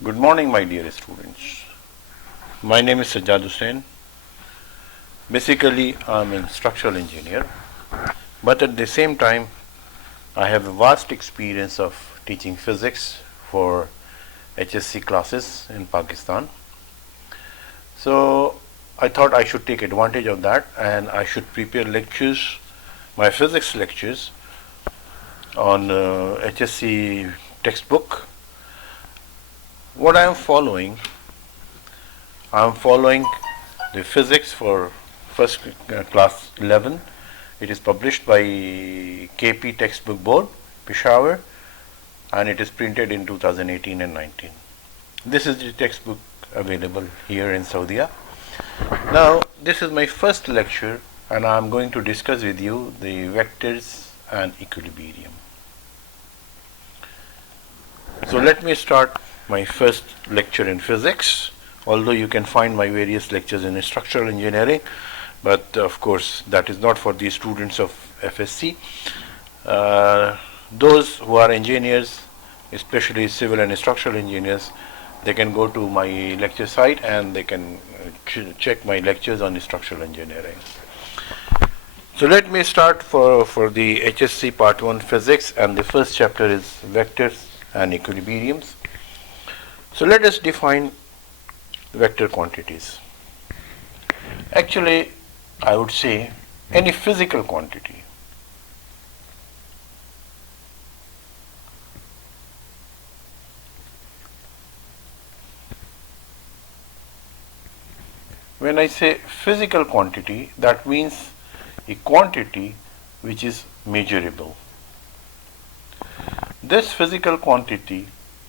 Good morning, my dear students. My name is Sajjad Hussain. Basically, I'm a structural engineer, but at the same time, I have a vast experience of teaching physics for HSC classes in Pakistan. So I thought I should take advantage of that and I should prepare lectures, my physics lectures on HSC textbook. What I am following the physics for first class 11. It is published by KP Textbook Board, Peshawar, and it is printed in 2018 and 19. This is the textbook available here in Saudi. Now, this is my first lecture, and I am going to discuss with you the vectors and equilibrium. So let me start my first lecture in physics, although you can find my various lectures in structural engineering, but of course that is not for the students of FSC. Those who are engineers, especially civil and structural engineers, they can go to my lecture site and they can check my lectures on structural engineering. So let me start for the HSC Part 1 Physics, and the first chapter is vectors and equilibriums. So let us define vector quantities. Actually, I would say any physical quantity. When I say physical quantity, that means a quantity which is measurable. This physical quantity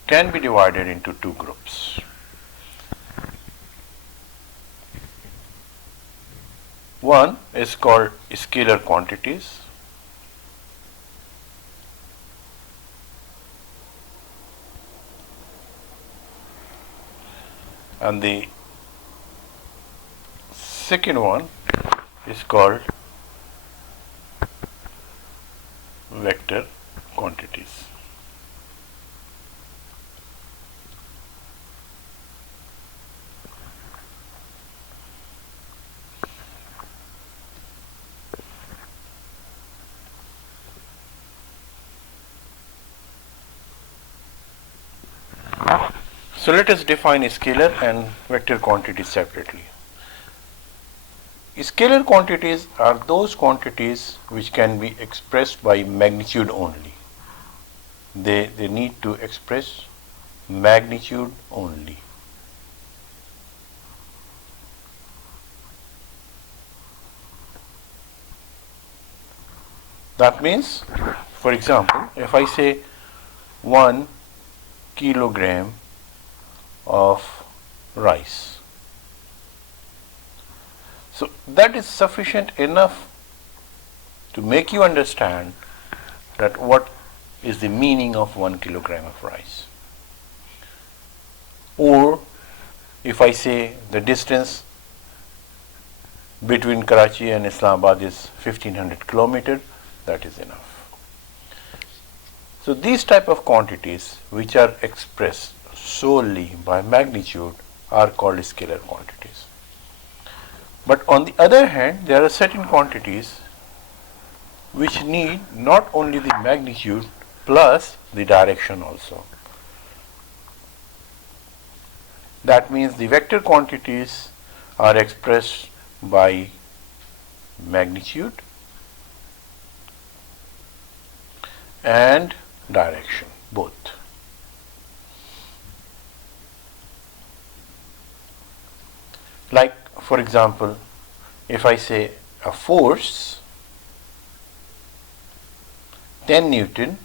can be divided into two groups. One is called scalar quantities, and the second one is called vector quantities. So let us define scalar and vector quantities separately. Scalar quantities are those quantities which can be expressed by magnitude only. They need to express magnitude only. That means, for example, if I say 1 kilogram of rice, so that is sufficient enough to make you understand that what is the meaning of 1 kilogram of rice. Or if I say the distance between Karachi and Islamabad is 1500 kilometers, that is enough. So these type of quantities which are expressed solely by magnitude are called scalar quantities. But on the other hand, there are certain quantities which need not only the magnitude plus the direction also. That means the vector quantities are expressed by magnitude and direction, both. Like, for example, if I say a force 10 Newton,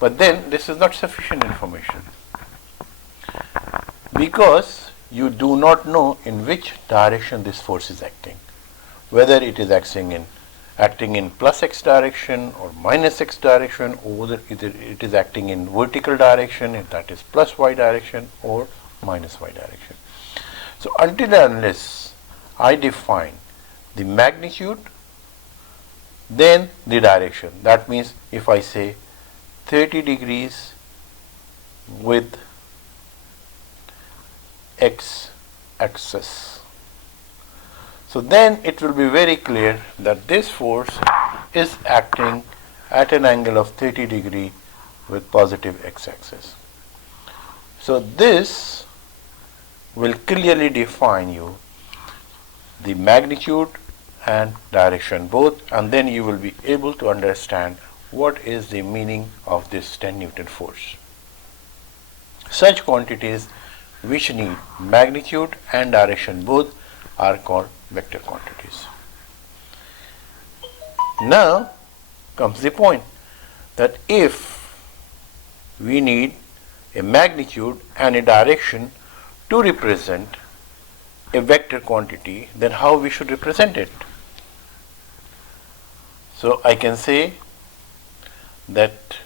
but then this is not sufficient information because you do not know in which direction this force is acting, whether it is acting in plus x direction or minus x direction, or whether it is acting in vertical direction, if that is plus y direction or minus y direction. So until and unless I define the magnitude, then the direction. That means if I say 30 degrees with x-axis. So then it will be very clear that this force is acting at an angle of 30 degree with positive x-axis. So this will clearly define you the magnitude and direction both, and then you will be able to understand what is the meaning of this 10 Newton force. Such quantities which need magnitude and direction both are called vector quantities. Now comes the point that if we need a magnitude and a direction to represent a vector quantity, then how we should represent it? So I can say that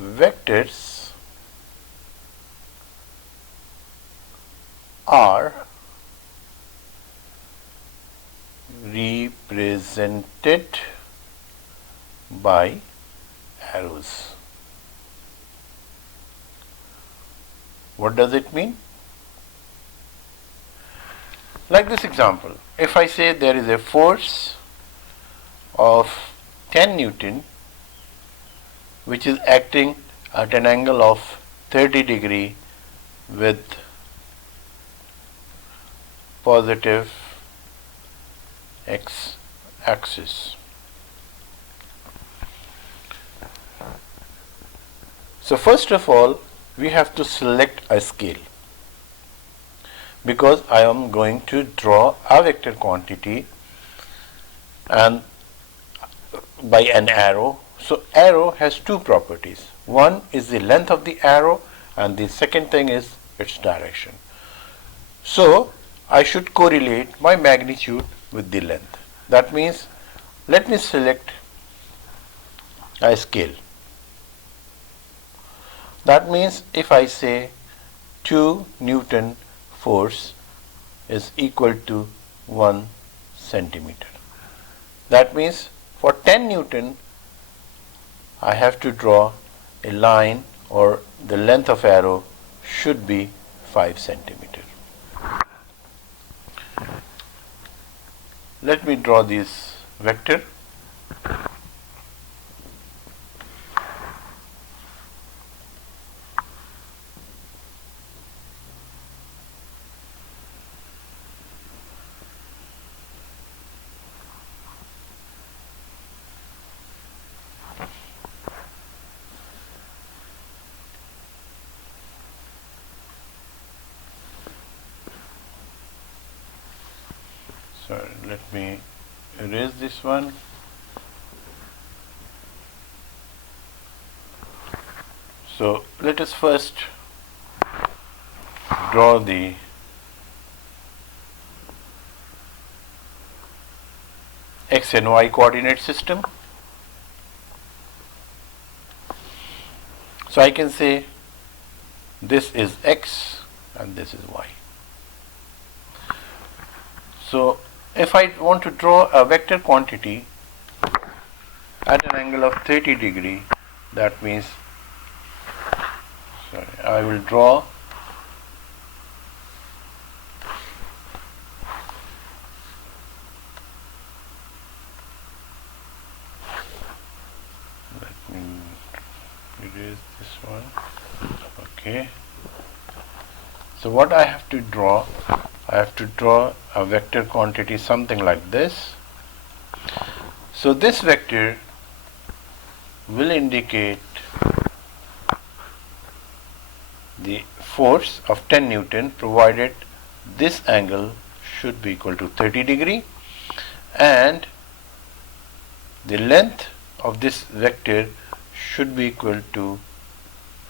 vectors are represented by arrows. What does it mean? Like this example, if I say there is a force of 10 Newton which is acting at an angle of 30 degree with positive x-axis. So first of all, we have to select a scale, because I am going to draw a vector quantity and by an arrow. So arrow has two properties. One is the length of the arrow and the second thing is its direction. So I should correlate my magnitude with the length. That means let me select a scale. That means if I say 2 Newton force is equal to 1 centimeter. That means for 10 Newton I have to draw a line, or the length of arrow should be 5 centimeter. Let me draw this vector. Sorry, let me erase this one. So let us first draw the x and y coordinate system. So I can say this is x and this is y. So if I want to draw a vector quantity at an angle of 30 degree, that means, I will draw let me erase this one. Okay. So what I have to draw? I have to draw a vector quantity something like this. So this vector will indicate the force of 10 Newton provided this angle should be equal to 30 degree and the length of this vector should be equal to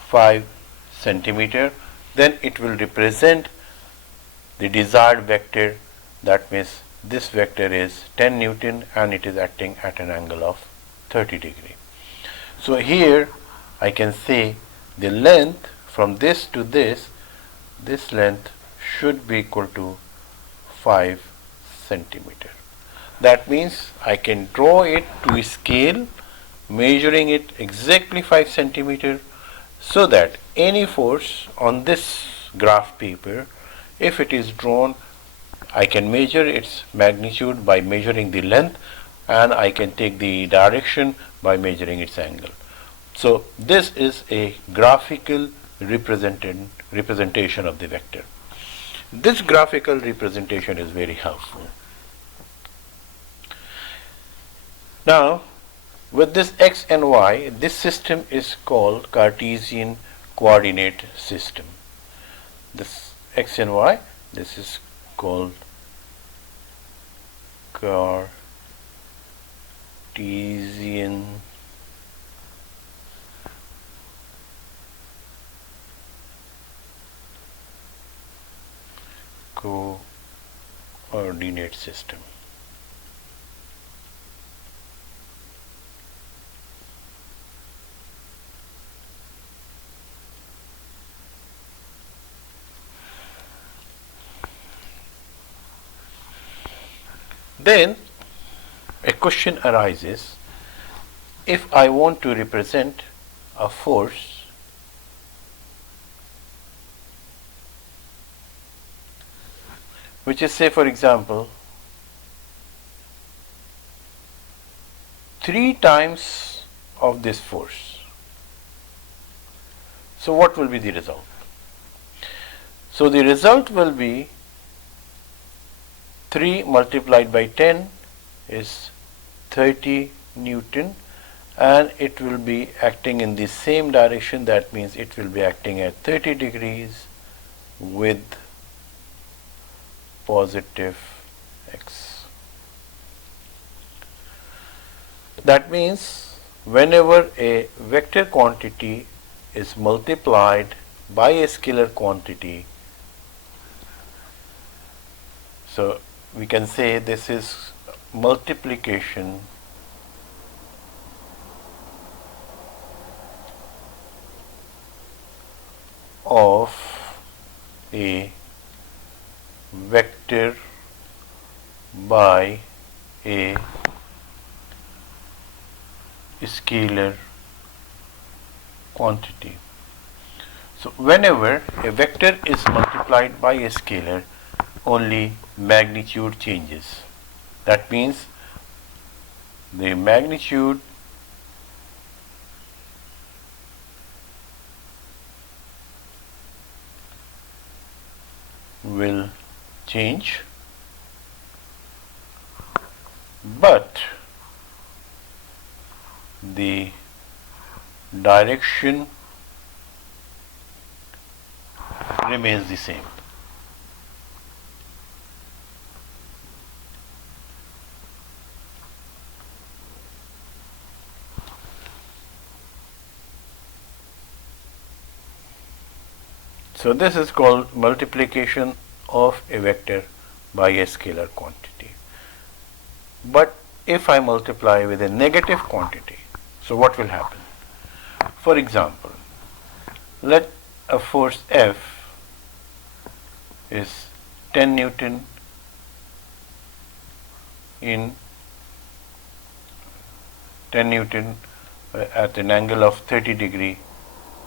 5 centimeter. Then it will represent the desired vector. That means this vector is 10 Newton and it is acting at an angle of 30 degree. So here I can say the length from this to this length should be equal to 5 centimeter. That means I can draw it to a scale measuring it exactly 5 centimeter. so that any force on this graph paper, if it is drawn, I can measure its magnitude by measuring the length, and I can take the direction by measuring its angle. So this is a graphical representation of the vector. This graphical representation is very helpful. Now, with this x and y, this system is called Cartesian coordinate system. This x and y, this is called Cartesian coordinate system. Then a question arises, if I want to represent a force which is, say for example, 3 times of this force. So what will be the result? So the result will be 3 multiplied by 10 is 30 Newton, and it will be acting in the same direction. That means it will be acting at 30 degrees with positive x. That means whenever a vector quantity is multiplied by a scalar quantity, so we can say this is multiplication of a vector by a scalar quantity. So whenever a vector is multiplied by a scalar, only magnitude changes. That means the magnitude will change, but the direction remains the same. So this is called multiplication of a vector by a scalar quantity. But if I multiply with a negative quantity, so what will happen? For example, let a force F is 10 Newton at an angle of 30 degree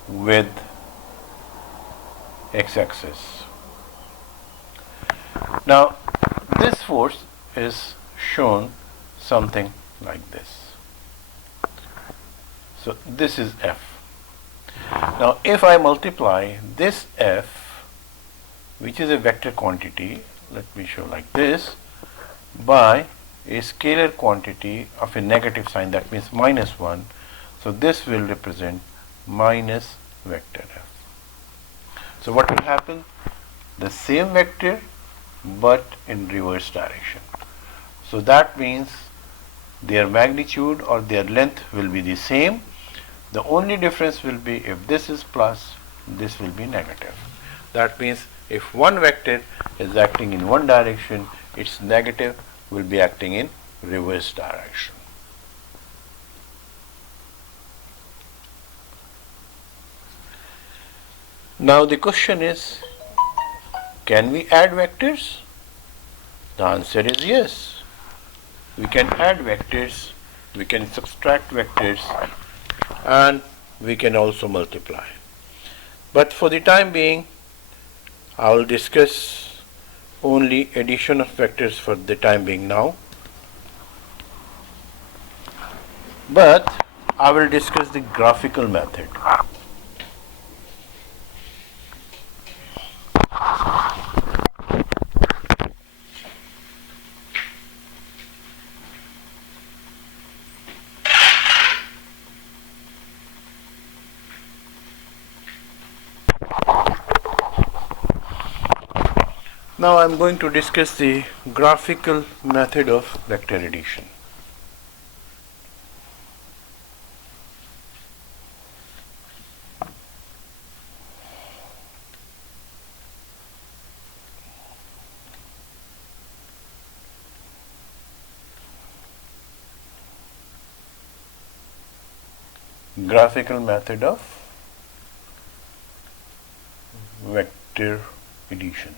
with x-axis. Now this force is shown something like this. So this is F. Now if I multiply this F, which is a vector quantity, let me show like this, by a scalar quantity of a negative sign, that means -1, so this will represent minus vector F. So what will happen? The same vector but in reverse direction. So that means their magnitude or their length will be the same. The only difference will be if this is plus, this will be negative. That means if one vector is acting in one direction, its negative will be acting in reverse direction. Now the question is, can we add vectors? The answer is yes. We can add vectors, we can subtract vectors, and we can also multiply. But for the time being, I will discuss only addition of vectors for the time being now. But I will discuss the graphical method. Now I am going to discuss the graphical method of vector addition. Graphical method of vector addition.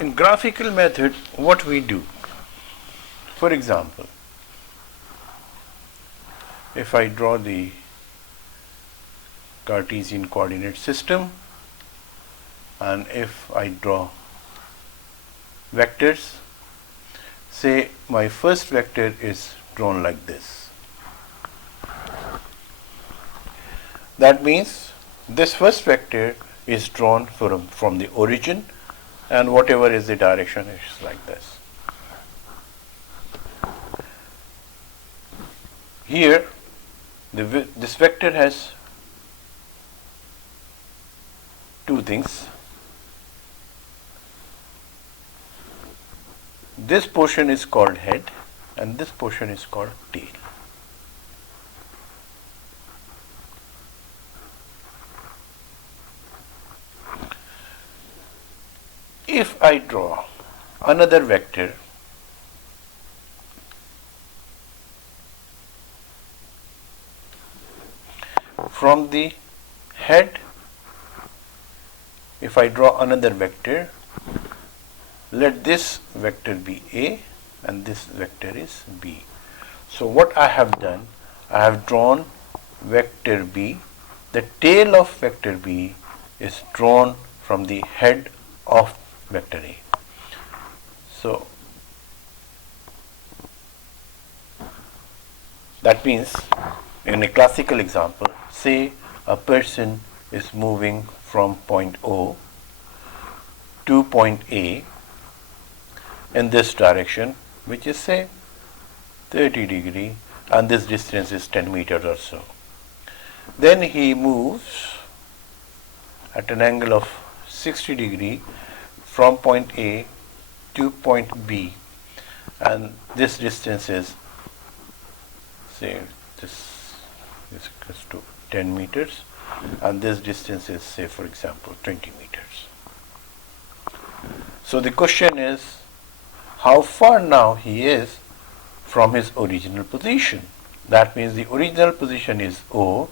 In graphical method, what we do, for example, if I draw the Cartesian coordinate system, and if I draw vectors, say my first vector is drawn like this. That means this first vector is drawn from the origin, and whatever is the direction is like this. Here, this vector has two things. This portion is called head and this portion is called tail. If I draw another vector from the head, if I draw another vector, let this vector be A and this vector is B. So what I have done, I have drawn vector B. The tail of vector B is drawn from the head of vector A. So that means, in a classical example, say a person is moving from point O to point A in this direction, which is say 30 degree, and this distance is 10 meters or so. Then he moves at an angle of 60 degree from point A to point B, and this distance is, say, this is equals to 10 meters, and this distance is, say, for example, 20 meters. So the question is, how far now he is from his original position? That means the original position is O.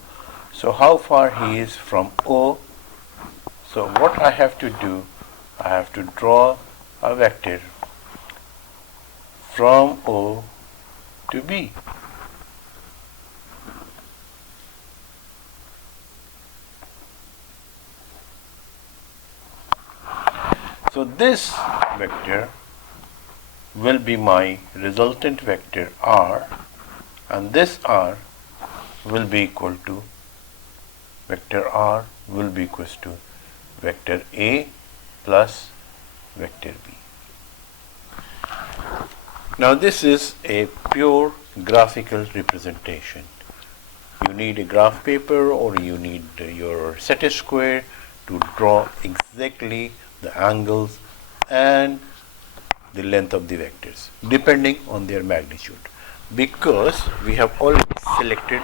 So how far he is from O? So what I have to do, I have to draw a vector from O to B. So this vector will be my resultant vector R, and this R will be equal to, vector R will be equal to vector A plus vector B. Now this is a pure graphical representation. You need a graph paper or you need your set square to draw exactly the angles and the length of the vectors depending on their magnitude, because we have already selected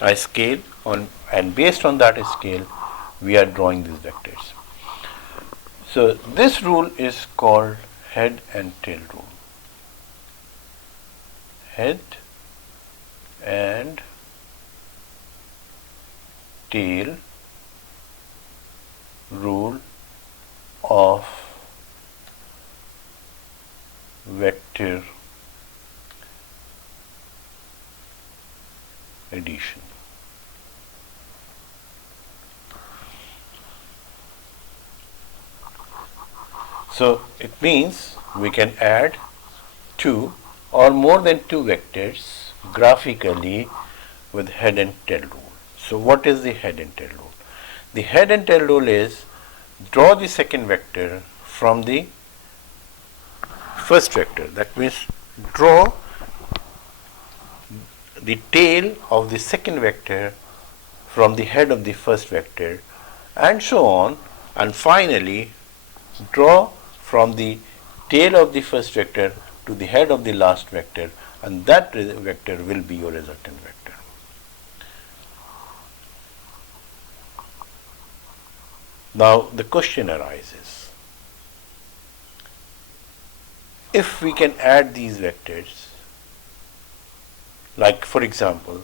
a scale and based on that scale we are drawing these vectors. So this rule is called head and tail rule. Head and tail rule of So it means we can add two or more than two vectors graphically with head and tail rule. So what is the head and tail rule? The head and tail rule is draw the second vector from the first vector. That means draw the tail of the second vector from the head of the first vector, and so on, and finally draw from the tail of the first vector to the head of the last vector, and that vector will be your resultant vector. Now the question arises, if we can add these vectors, like for example,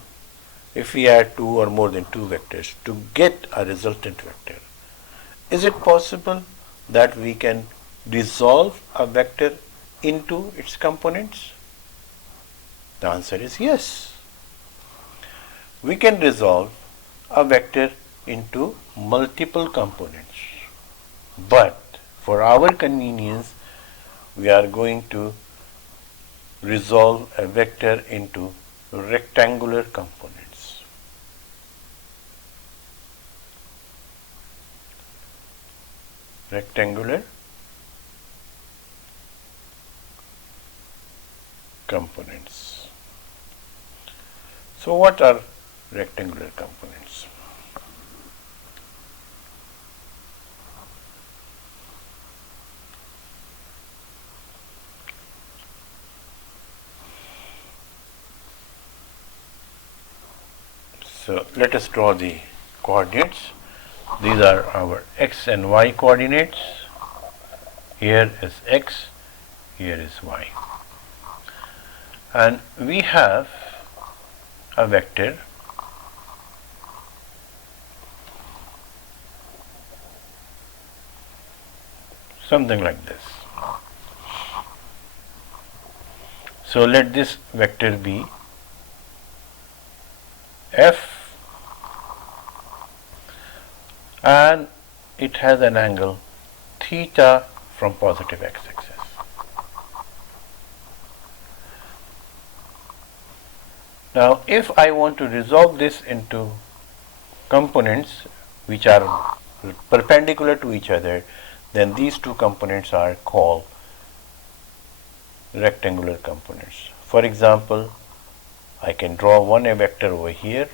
if we add two or more than two vectors to get a resultant vector, is it possible that we can resolve a vector into its components? The answer is yes. We can resolve a vector into multiple components, but for our convenience we are going to resolve a vector into rectangular components. Rectangular components. So what are rectangular components? So let us draw the coordinates. These are our x and y coordinates. Here is x, here is y. And we have a vector something like this. So let this vector be f, and it has an angle theta from positive x-axis. Now if I want to resolve this into components which are perpendicular to each other, then these two components are called rectangular components. For example, I can draw one vector over here,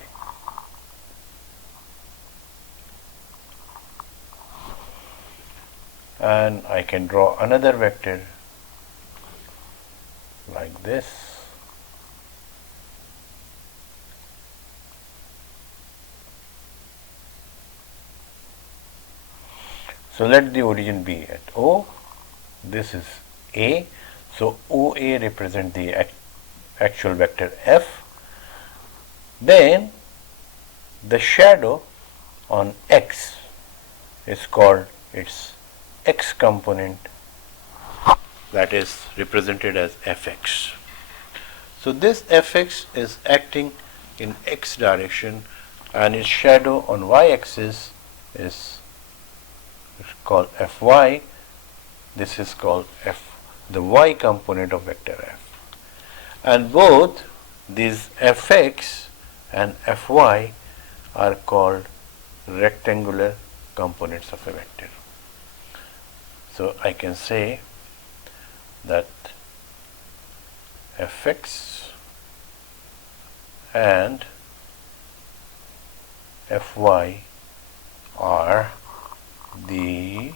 and I can draw another vector like this. So let the origin be at O. This is A. So OA represents the actual vector F. Then the shadow on X is called its X component, that is represented as Fx. So this Fx is acting in X direction, and its shadow on Y axis is called Fy. This is called the Y component of vector F. And both these Fx and Fy are called rectangular components of a vector. So I can say that Fx and Fy are the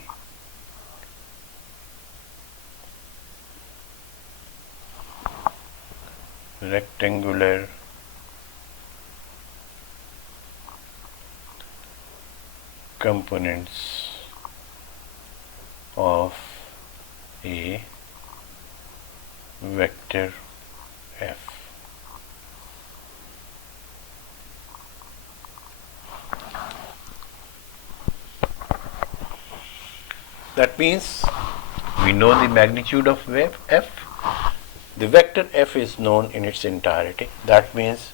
rectangular components of a vector F. That means we know the magnitude of wave F. The vector F is known in its entirety. That means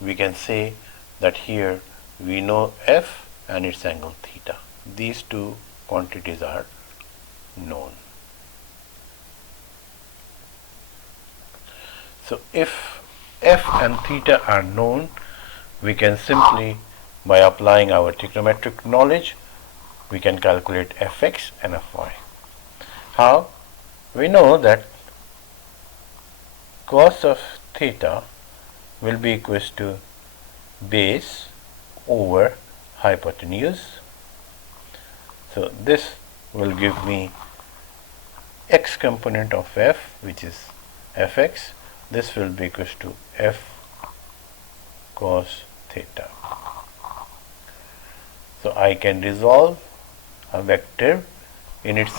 we can say that here we know F and its angle theta. These two quantities are known. So if f and theta are known, we can simply, by applying our trigonometric knowledge, we can calculate fx and fy. How? We know that cos of theta will be equals to base over hypotenuse. So this will give me x component of f, which is fx. This will be equals to f cos theta. So I can resolve a vector in its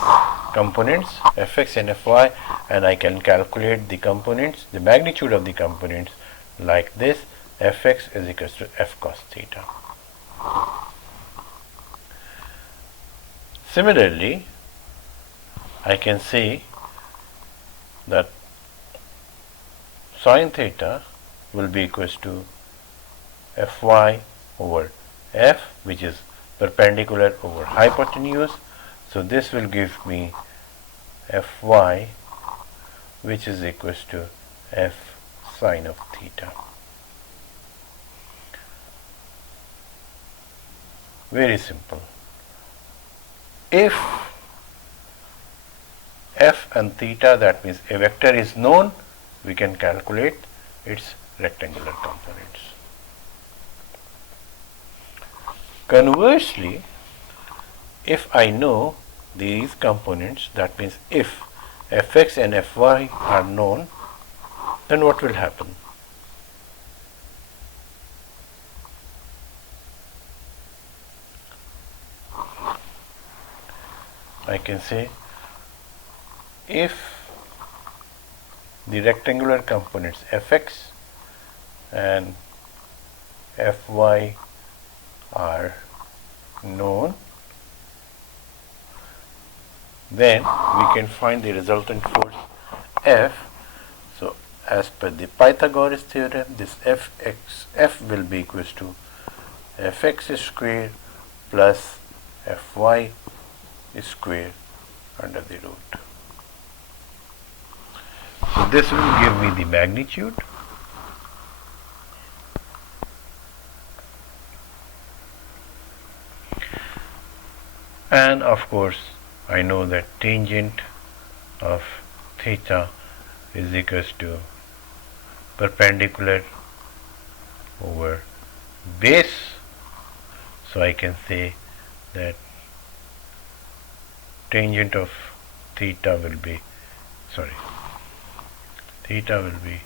components fx and fy, and I can calculate the components, the magnitude of the components, like this: fx is equals to f cos theta. Similarly, I can say that sin theta will be equals to fy over f, which is perpendicular over hypotenuse. So this will give me fy, which is equals to f sine of theta. Very simple. If f and theta, that means a vector, is known, we can calculate its rectangular components. Conversely, if I know these components, that means if fx and fy are known, then what will happen? I can say if the rectangular components fx and fy are known, then we can find the resultant force F. So as per the Pythagoras theorem, this F will be equals to fx square plus fy square under the root. So this will give me the magnitude, and of course I know that tangent of theta is equals to perpendicular over base. So I can say that tangent of theta will be, theta will be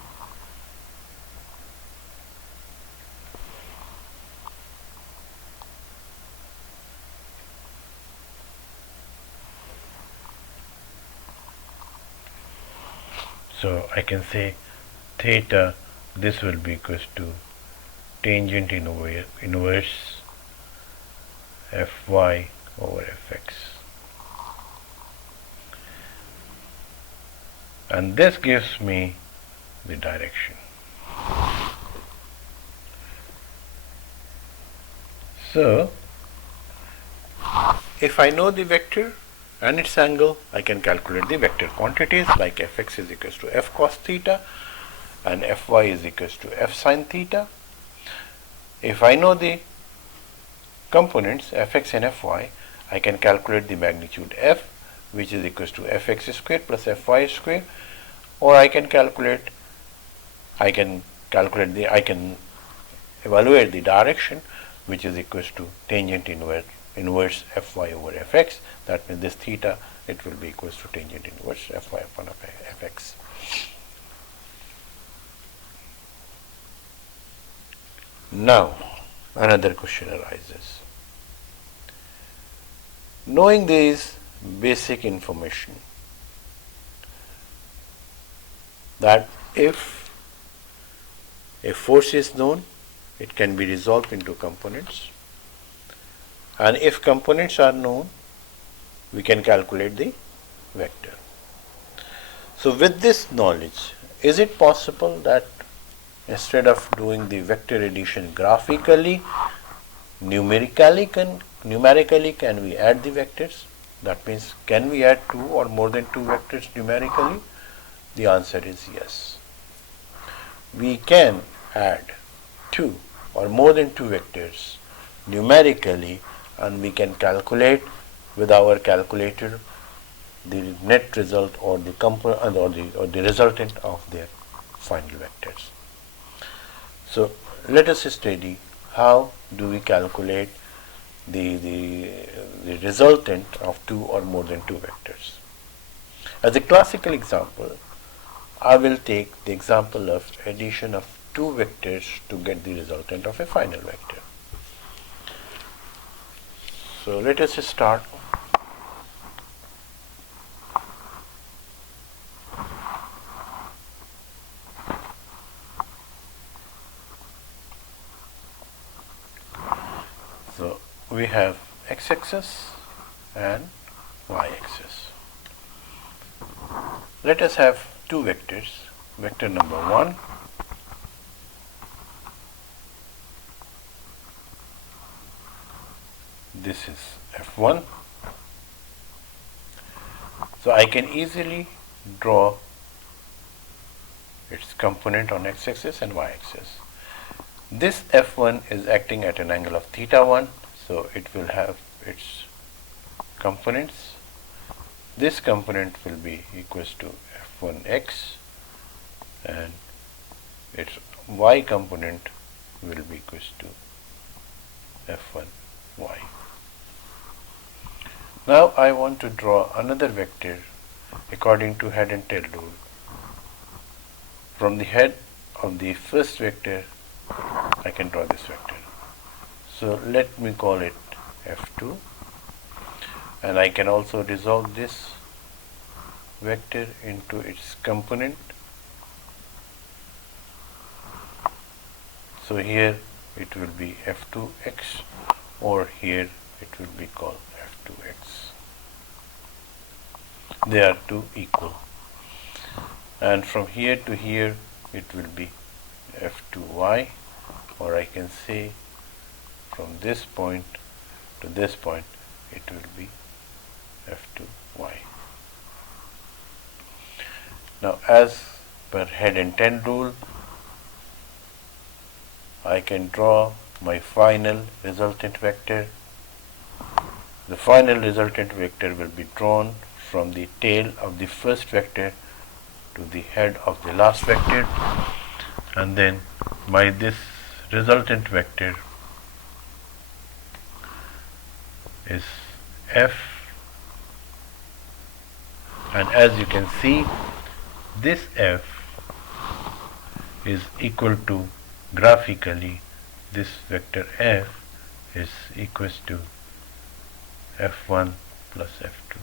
so I can say theta, this will be equals to tangent inverse fy over fx, and this gives me the direction. So if I know the vector and its angle, I can calculate the vector quantities, like fx is equals to f cos theta and fy is equals to f sin theta. If I know the components fx and fy, I can calculate the magnitude f, which is equals to fx square plus fy square, or I can evaluate the direction, which is equals to tangent inverse fy over fx. That means this theta, it will be equals to tangent inverse fy upon fx. Now another question arises. Knowing these basic information, that if a force is known, it can be resolved into components, and if components are known, we can calculate the vector. So with this knowledge, is it possible that instead of doing the vector addition graphically, numerically can we add the vectors? That means, can we add two or more than two vectors numerically? The answer is yes. we can add two or more than two vectors numerically, and we can calculate with our calculator the net result or the resultant of their final vectors. So let us study how do we calculate the resultant of two or more than two vectors. As a classical example, I will take the example of addition of two vectors to get the resultant of a final vector. So let us start. So we have x-axis and y-axis. Let us have two vectors. Vector number 1 this is f1. So I can easily draw its component on x-axis and y-axis. This f1 is acting at an angle of theta 1, so it will have its components. This component will be equals to f1x, and its y component will be equals to f1y. Now I want to draw another vector according to head and tail rule. From the head of the first vector, I can draw this vector. So let me call it f2, and I can also resolve this vector into its component. So here it will be f2x, or here it will be called f2x. They are two equal, and from here to here it will be f2y, or I can say from this point to this point it will be f2y. Now as per head and tail rule, I can draw my final resultant vector. The final resultant vector will be drawn from the tail of the first vector to the head of the last vector, and then this resultant vector is f, and as you can see, this f is equal to, graphically, this vector f is equals to f1 plus f2.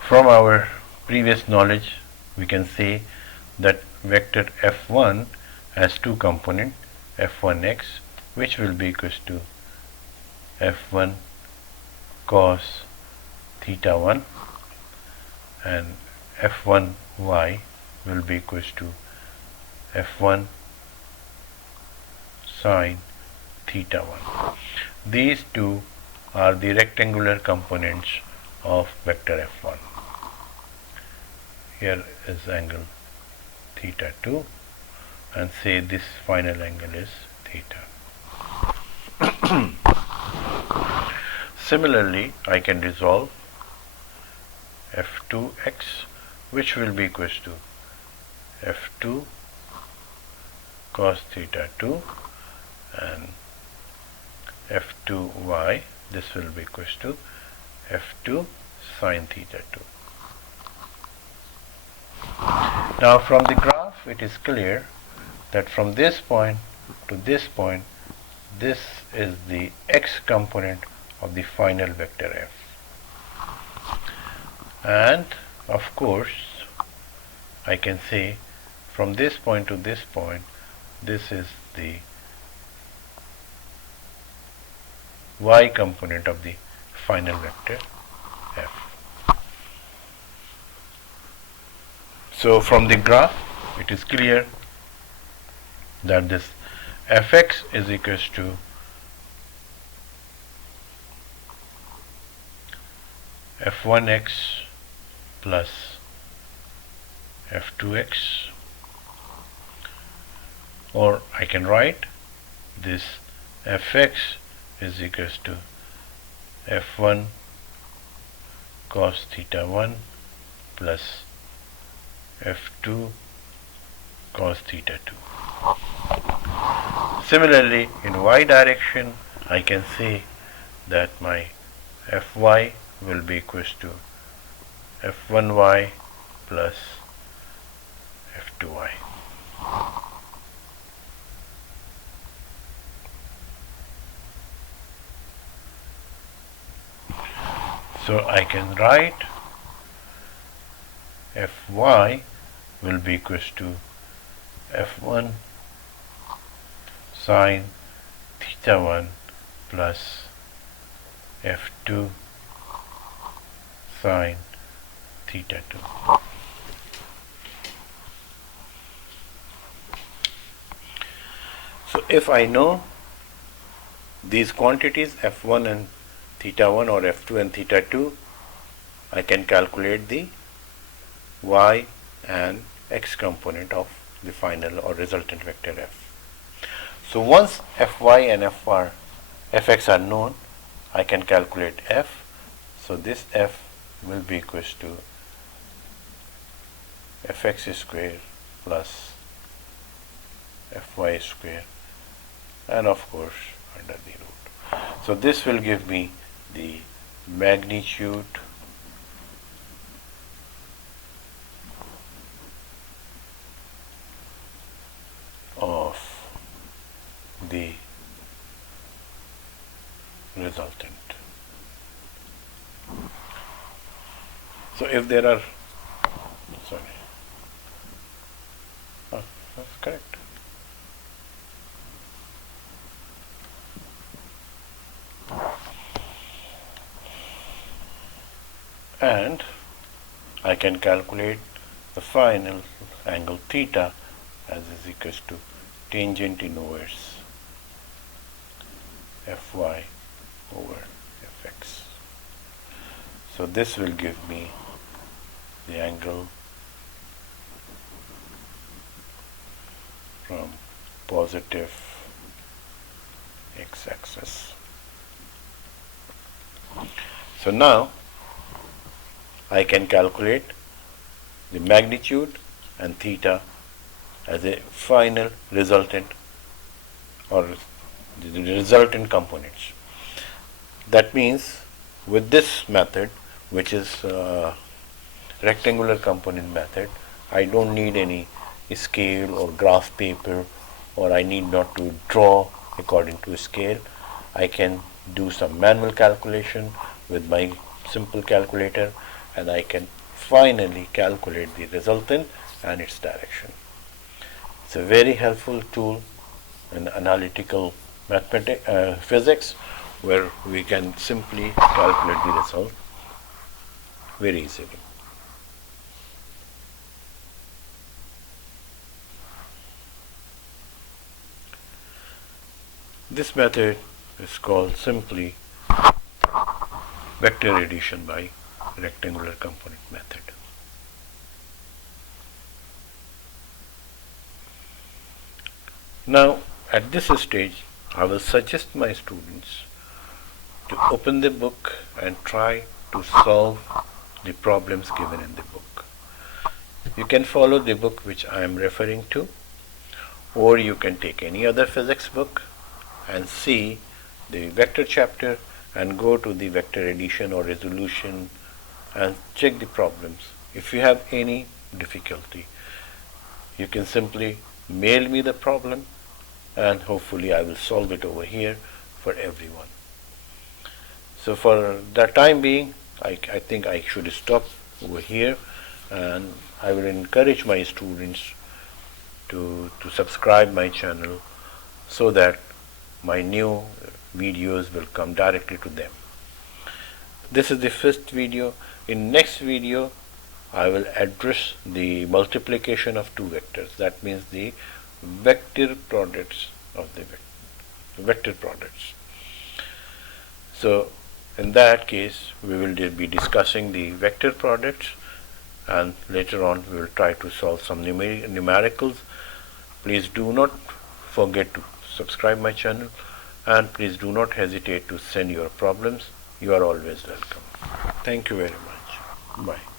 From our previous knowledge, we can say that vector f1 has two components, f1x, which will be equals to f1 cos theta 1, and f1y will be equals to f1 sin theta 1. These two are the rectangular components of vector f1. Here is angle theta 2, and say this final angle is theta. Similarly, I can resolve f2x, which will be equals to f2 cos theta 2, and f2y, this will be equals to f2 sin theta 2. Now from the graph it is clear that from this point to this point, this is the x component of the final vector f. And of course I can say from this point to this point, this is the y component of the final vector f. So from the graph it is clear that this fx is equals to f1x plus f2x, or I can write this fx is equals to f1 cos theta 1 plus f2 cos theta 2. Similarly, in y direction, I can say that my fy will be equals to f1y plus f2y. So I can write fy will be equals to f1 sine theta 1 plus f2 sine theta 2. So if I know these quantities f1 and theta 1 or f2 and theta 2, I can calculate the y and x component of the final or resultant vector f. So once fy and fx are known, I can calculate f. So this f will be equals to fx square plus fy square, and of course under the root. So this will give me the magnitude of the resultant. So if there are, that's correct. And I can calculate the final angle theta as is equals to tangent inverse fy over fx. So this will give me the angle from positive x-axis. So now I can calculate the magnitude and theta as a final resultant or the resultant components. That means with this method, which is rectangular component method, I don't need any scale or graph paper, or I need not to draw according to scale. I can do some manual calculation with my simple calculator, and I can finally calculate the resultant and its direction. It's a very helpful tool in analytical physics, where we can simply calculate the result very easily. This method is called simply vector addition by rectangular component method. Now at this stage, I will suggest my students to open the book and try to solve the problems given in the book. You can follow the book which I am referring to, or you can take any other physics book and see the vector chapter and go to the vector addition or resolution and check the problems. If you have any difficulty, you can simply mail me the problem, and hopefully I will solve it over here for everyone. So for the time being, I think I should stop over here, and I will encourage my students to subscribe my channel so that my new videos will come directly to them. This is the first video. In next video, I will address the multiplication of two vectors. That means the vector products of the vector products. So in that case, we will be discussing the vector products, and later on we will try to solve some numericals. Please do not forget to subscribe my channel, and please do not hesitate to send your problems. You are always welcome. Thank you very much. Bye.